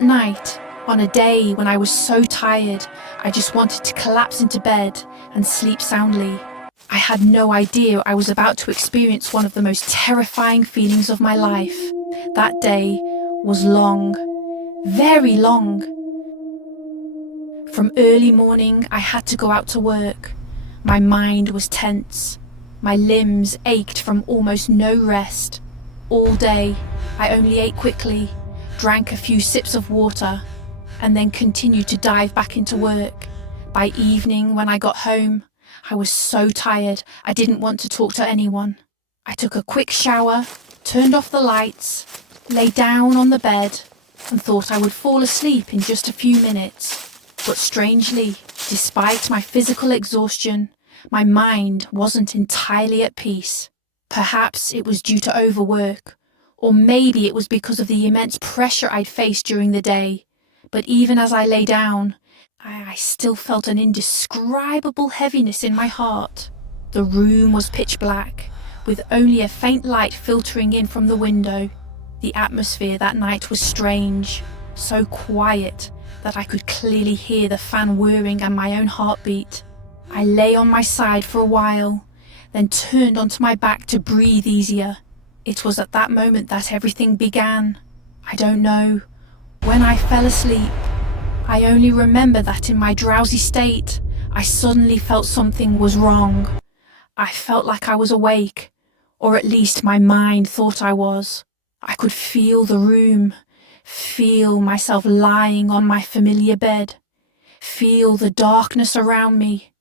That night, on a day when I was so tired, I just wanted to collapse into bed and sleep soundly. I had no idea I was about to experience one of the most terrifying feelings of my life. That day was long, very long. From early morning, I had to go out to work. My mind was tense. My limbs ached from almost no rest. All day, I only ate quickly, drank a few sips of water, and then continued to dive back into work. By evening, when I got home, I was so tired I didn't want to talk to anyone. I took a quick shower, turned off the lights, lay down on the bed, and thought I would fall asleep in just a few minutes. But strangely, despite my physical exhaustion, my mind wasn't entirely at peace. Perhaps it was due to overwork, or maybe it was because of the immense pressure I'd faced during the day. But even as I lay down, I still felt an indescribable heaviness in my heart. The room was pitch black, with only a faint light filtering in from the window. The atmosphere that night was strange, so quiet that I could clearly hear the fan whirring and my own heartbeat. I lay on my side for a while, then turned onto my back to breathe easier. It was at that moment that everything began. I don't know. When I fell asleep, I only remember that in my drowsy state, I suddenly felt something was wrong. I felt like I was awake, or at least my mind thought I was. I could feel the room, feel myself lying on my familiar bed, feel the darkness around me.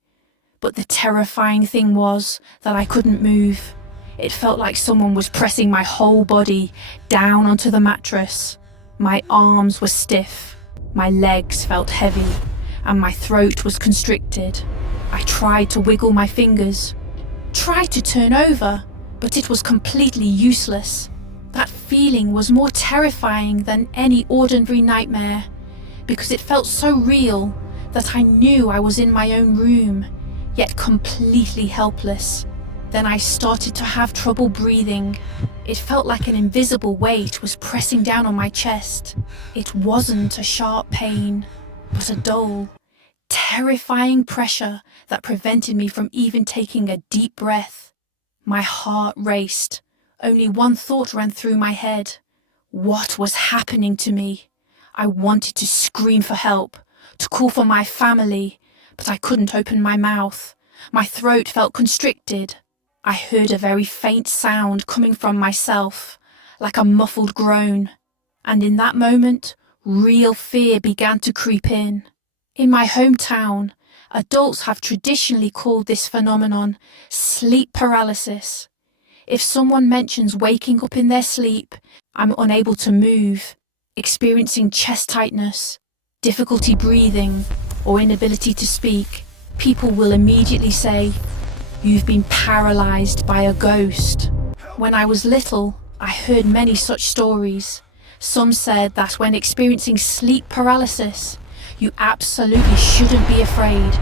But the terrifying thing was that I couldn't move. It felt like someone was pressing my whole body down onto the mattress. My arms were stiff, my legs felt heavy, and my throat was constricted. I tried to wiggle my fingers, tried to turn over, but it was completely useless. That feeling was more terrifying than any ordinary nightmare, because it felt so real that I knew I was in my own room, yet completely helpless. Then I started to have trouble breathing. It felt like an invisible weight was pressing down on my chest. It wasn't a sharp pain, but a dull, terrifying pressure that prevented me from even taking a deep breath. My heart raced. Only one thought ran through my head. What was happening to me? I wanted to scream for help, to call for my family, but I couldn't open my mouth. My throat felt constricted. I heard a very faint sound coming from myself, like a muffled groan. And in that moment, real fear began to creep in. In my hometown, adults have traditionally called this phenomenon sleep paralysis. If someone mentions waking up in their sleep, I'm unable to move, experiencing chest tightness, difficulty breathing, or inability to speak, people will immediately say, "You've been paralyzed by a ghost." When I was little, I heard many such stories. Some said that when experiencing sleep paralysis, you absolutely shouldn't be afraid.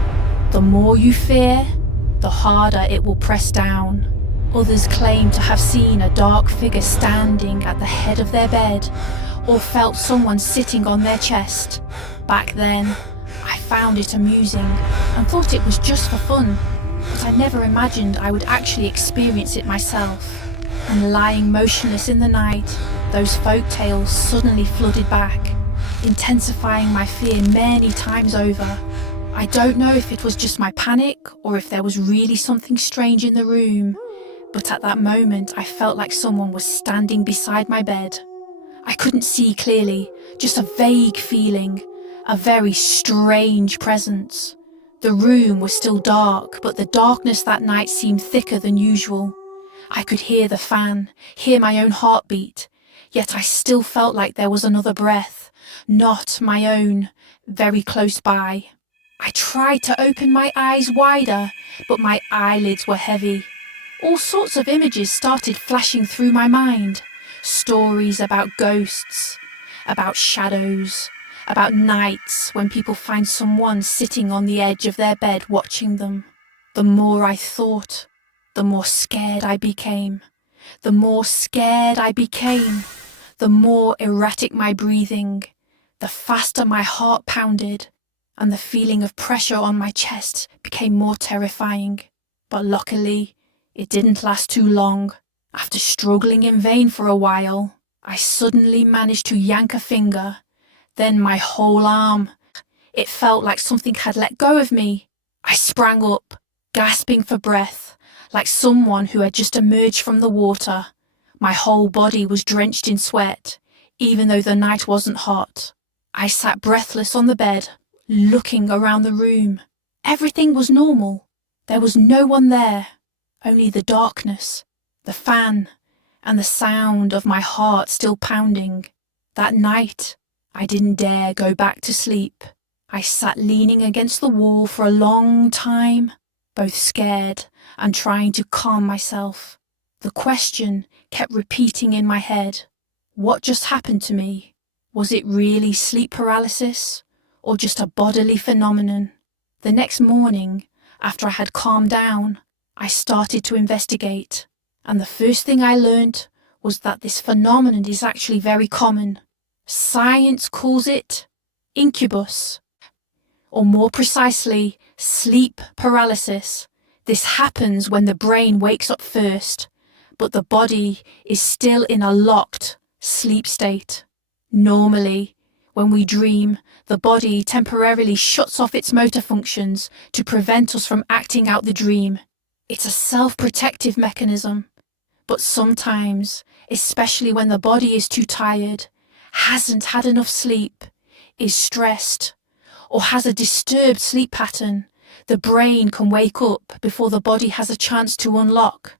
The more you fear, the harder it will press down. Others claim to have seen a dark figure standing at the head of their bed, or felt someone sitting on their chest. Back then, I found it amusing and thought it was just for fun, but I never imagined I would actually experience it myself. And lying motionless in the night, those folk tales suddenly flooded back, intensifying my fear many times over. I don't know if it was just my panic or if there was really something strange in the room, but at that moment I felt like someone was standing beside my bed. I couldn't see clearly, just a vague feeling, a very strange presence. The room was still dark, but the darkness that night seemed thicker than usual. I could hear the fan, hear my own heartbeat, yet I still felt like there was another breath, not my own, very close by. I tried to open my eyes wider, but my eyelids were heavy. All sorts of images started flashing through my mind. Stories about ghosts, about shadows, about nights when people find someone sitting on the edge of their bed watching them. The more I thought, the more scared I became. The more scared I became, the more erratic my breathing, the faster my heart pounded, and the feeling of pressure on my chest became more terrifying. But luckily, it didn't last too long. After struggling in vain for a while, I suddenly managed to yank a finger, then my whole arm. It felt like something had let go of me. I sprang up, gasping for breath, like someone who had just emerged from the water. My whole body was drenched in sweat, even though the night wasn't hot. I sat breathless on the bed, looking around the room. Everything was normal. There was no one there, only the darkness, the fan, and the sound of my heart still pounding. That night, I didn't dare go back to sleep. I sat leaning against the wall for a long time, both scared and trying to calm myself. The question kept repeating in my head. What just happened to me? Was it really sleep paralysis, or just a bodily phenomenon? The next morning, after I had calmed down, I started to investigate, and the first thing I learned was that this phenomenon is actually very common. Science calls it incubus, or more precisely, sleep paralysis. This happens when the brain wakes up first, but the body is still in a locked sleep state. Normally, when we dream, the body temporarily shuts off its motor functions to prevent us from acting out the dream. It's a self-protective mechanism. But sometimes, especially when the body is too tired, hasn't had enough sleep, is stressed, or has a disturbed sleep pattern, the brain can wake up before the body has a chance to unlock.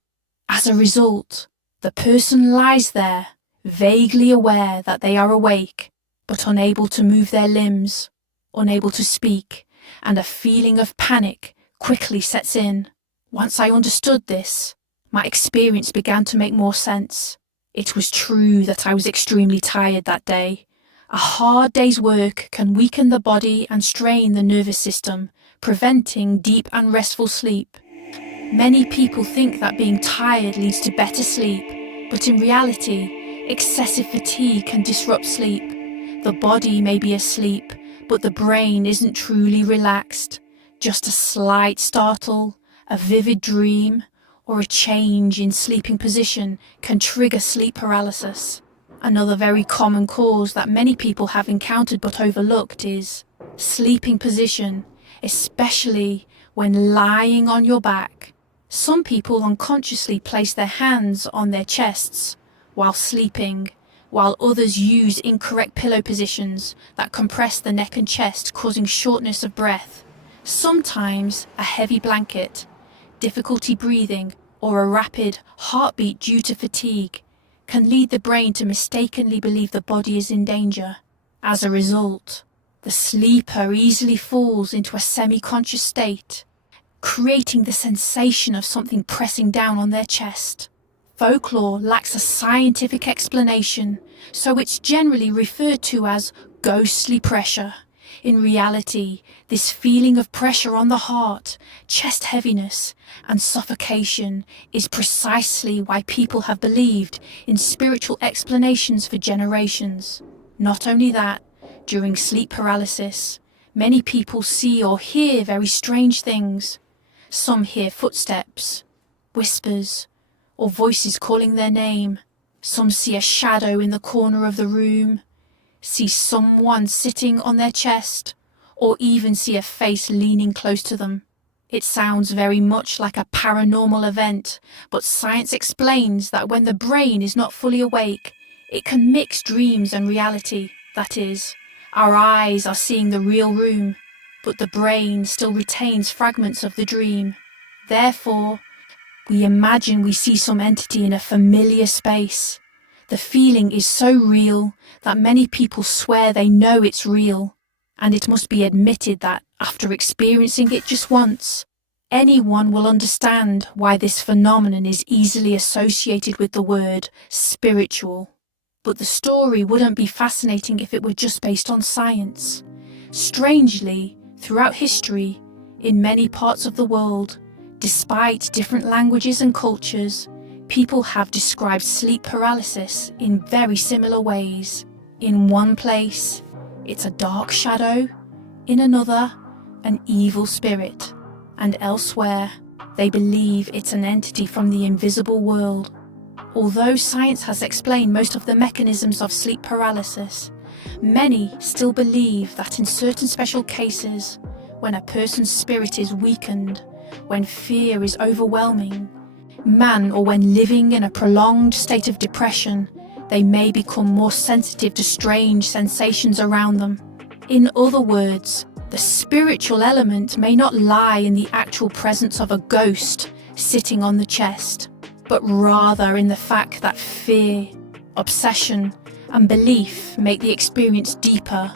As a result, the person lies there, vaguely aware that they are awake, but unable to move their limbs, unable to speak, and a feeling of panic quickly sets in. Once I understood this, my experience began to make more sense. It was true that I was extremely tired that day. A hard day's work can weaken the body and strain the nervous system, preventing deep and restful sleep. Many people think that being tired leads to better sleep, but in reality, excessive fatigue can disrupt sleep. The body may be asleep, but the brain isn't truly relaxed. Just a slight startle, a vivid dream, or a change in sleeping position can trigger sleep paralysis. Another very common cause that many people have encountered but overlooked is sleeping position, especially when lying on your back. Some people unconsciously place their hands on their chests while sleeping, while others use incorrect pillow positions that compress the neck and chest, causing shortness of breath. Sometimes a heavy blanket, difficulty breathing, or a rapid heartbeat due to fatigue can lead the brain to mistakenly believe the body is in danger. As a result, the sleeper easily falls into a semi-conscious state, creating the sensation of something pressing down on their chest. Folklore lacks a scientific explanation, so it's generally referred to as ghostly pressure. In reality, this feeling of pressure on the heart, chest heaviness, and suffocation is precisely why people have believed in spiritual explanations for generations. Not only that, during sleep paralysis, many people see or hear very strange things. Some hear footsteps, whispers, or voices calling their name. Some see a shadow in the corner of the room, see someone sitting on their chest, or even see a face leaning close to them. It sounds very much like a paranormal event, but science explains that when the brain is not fully awake, it can mix dreams and reality. That is, our eyes are seeing the real room, but the brain still retains fragments of the dream. Therefore, we imagine we see some entity in a familiar space. The feeling is so real that many people swear they know it's real, and it must be admitted that after experiencing it just once, anyone will understand why this phenomenon is easily associated with the word spiritual. But the story wouldn't be fascinating if it were just based on science. Strangely, throughout history, in many parts of the world, despite different languages and cultures, people have described sleep paralysis in very similar ways. In one place, it's a dark shadow, in another, an evil spirit, and elsewhere, they believe it's an entity from the invisible world. Although science has explained most of the mechanisms of sleep paralysis, many still believe that in certain special cases, when a person's spirit is weakened, when fear is overwhelming, or when living in a prolonged state of depression, they may become more sensitive to strange sensations around them. In other words, the spiritual element may not lie in the actual presence of a ghost sitting on the chest, but rather in the fact that fear, obsession, and belief make the experience deeper,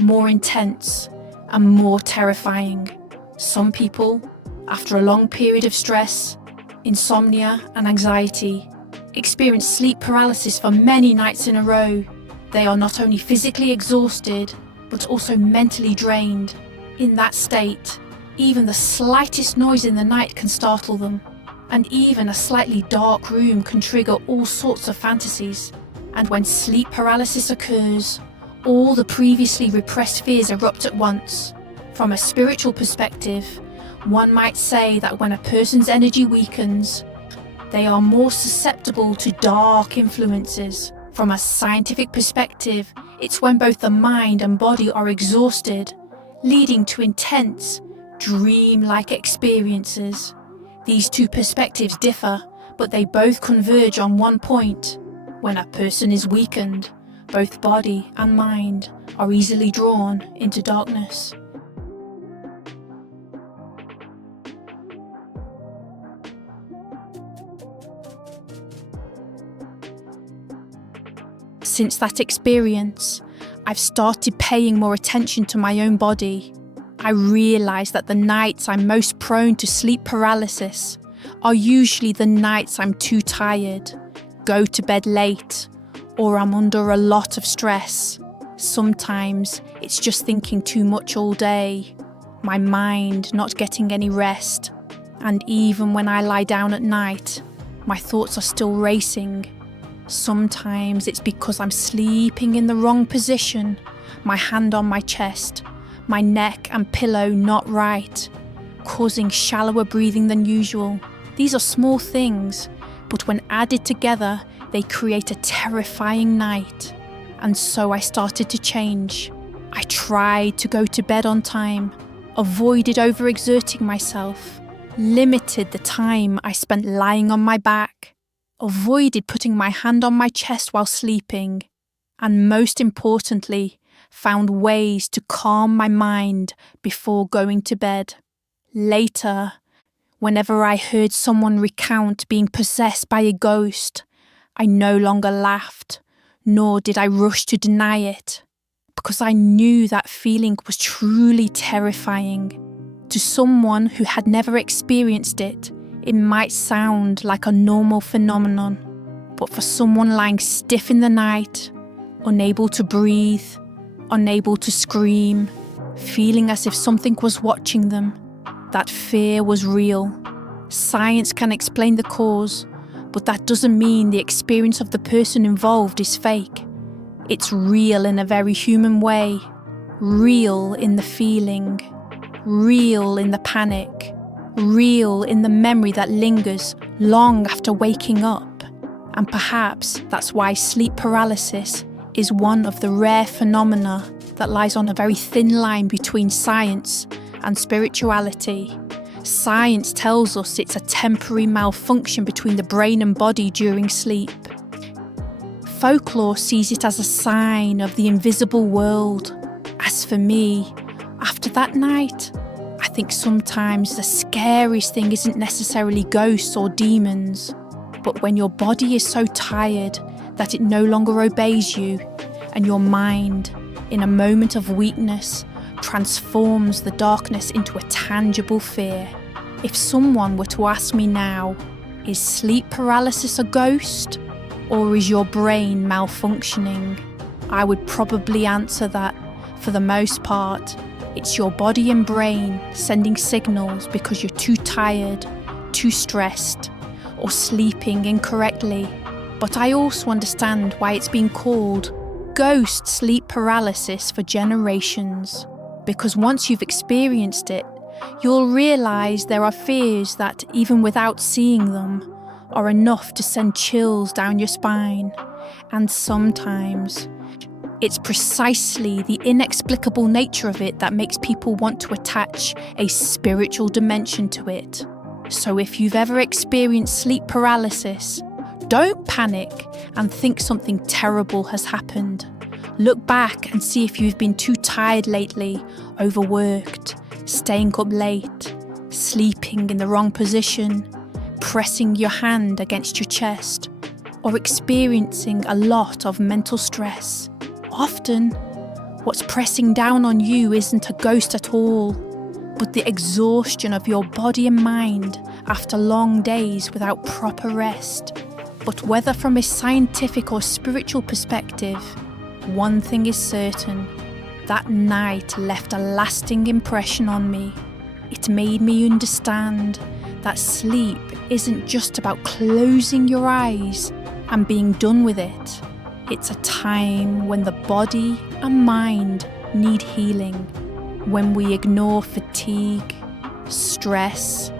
more intense, and more terrifying. Some people, after a long period of stress, insomnia, and anxiety, experience sleep paralysis for many nights in a row. They are not only physically exhausted, but also mentally drained. In that state, even the slightest noise in the night can startle them, and even a slightly dark room can trigger all sorts of fantasies. And when sleep paralysis occurs, all the previously repressed fears erupt at once. From a spiritual perspective, one might say that when a person's energy weakens, they are more susceptible to dark influences. From a scientific perspective, it's when both the mind and body are exhausted, leading to intense, dream-like experiences. These two perspectives differ, but they both converge on one point. When a person is weakened, both body and mind are easily drawn into darkness. Since that experience, I've started paying more attention to my own body. I realise that the nights I'm most prone to sleep paralysis are usually the nights I'm too tired, go to bed late, or I'm under a lot of stress. Sometimes it's just thinking too much all day, my mind not getting any rest, and even when I lie down at night, my thoughts are still racing. Sometimes it's because I'm sleeping in the wrong position, my hand on my chest, my neck and pillow not right, causing shallower breathing than usual. These are small things, but when added together, they create a terrifying night. And so I started to change. I tried to go to bed on time, avoided overexerting myself, limited the time I spent lying on my back, avoided putting my hand on my chest while sleeping, and most importantly, found ways to calm my mind before going to bed. Later, whenever I heard someone recount being possessed by a ghost, I no longer laughed, nor did I rush to deny it, because I knew that feeling was truly terrifying. To someone who had never experienced it, it might sound like a normal phenomenon, but for someone lying stiff in the night, unable to breathe, unable to scream, feeling as if something was watching them, that fear was real. Science can explain the cause, but that doesn't mean the experience of the person involved is fake. It's real in a very human way, real in the feeling, real in the panic, real in the memory that lingers long after waking up. And perhaps that's why sleep paralysis is one of the rare phenomena that lies on a very thin line between science and spirituality. Science tells us it's a temporary malfunction between the brain and body during sleep. Folklore sees it as a sign of the invisible world. As for me, after that night, I think sometimes the scariest thing isn't necessarily ghosts or demons, but when your body is so tired that it no longer obeys you, and your mind, in a moment of weakness, transforms the darkness into a tangible fear. If someone were to ask me now, is sleep paralysis a ghost, or is your brain malfunctioning? I would probably answer that, for the most part, it's your body and brain sending signals because you're too tired, too stressed, or sleeping incorrectly. But I also understand why it's been called ghost sleep paralysis for generations, because once you've experienced it, you'll realise there are fears that, even without seeing them, are enough to send chills down your spine. And sometimes it's precisely the inexplicable nature of it that makes people want to attach a spiritual dimension to it. So if you've ever experienced sleep paralysis, don't panic and think something terrible has happened. Look back and see if you've been too tired lately, overworked, staying up late, sleeping in the wrong position, pressing your hand against your chest, or experiencing a lot of mental stress. Often, what's pressing down on you isn't a ghost at all, but the exhaustion of your body and mind after long days without proper rest. But whether from a scientific or spiritual perspective, one thing is certain: that night left a lasting impression on me. It made me understand that sleep isn't just about closing your eyes and being done with it. It's a time when the body and mind need healing, when we ignore fatigue, stress,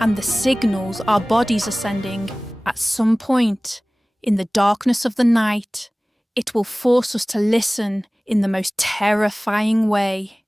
and the signals our bodies are sending. At some point, in the darkness of the night, it will force us to listen in the most terrifying way.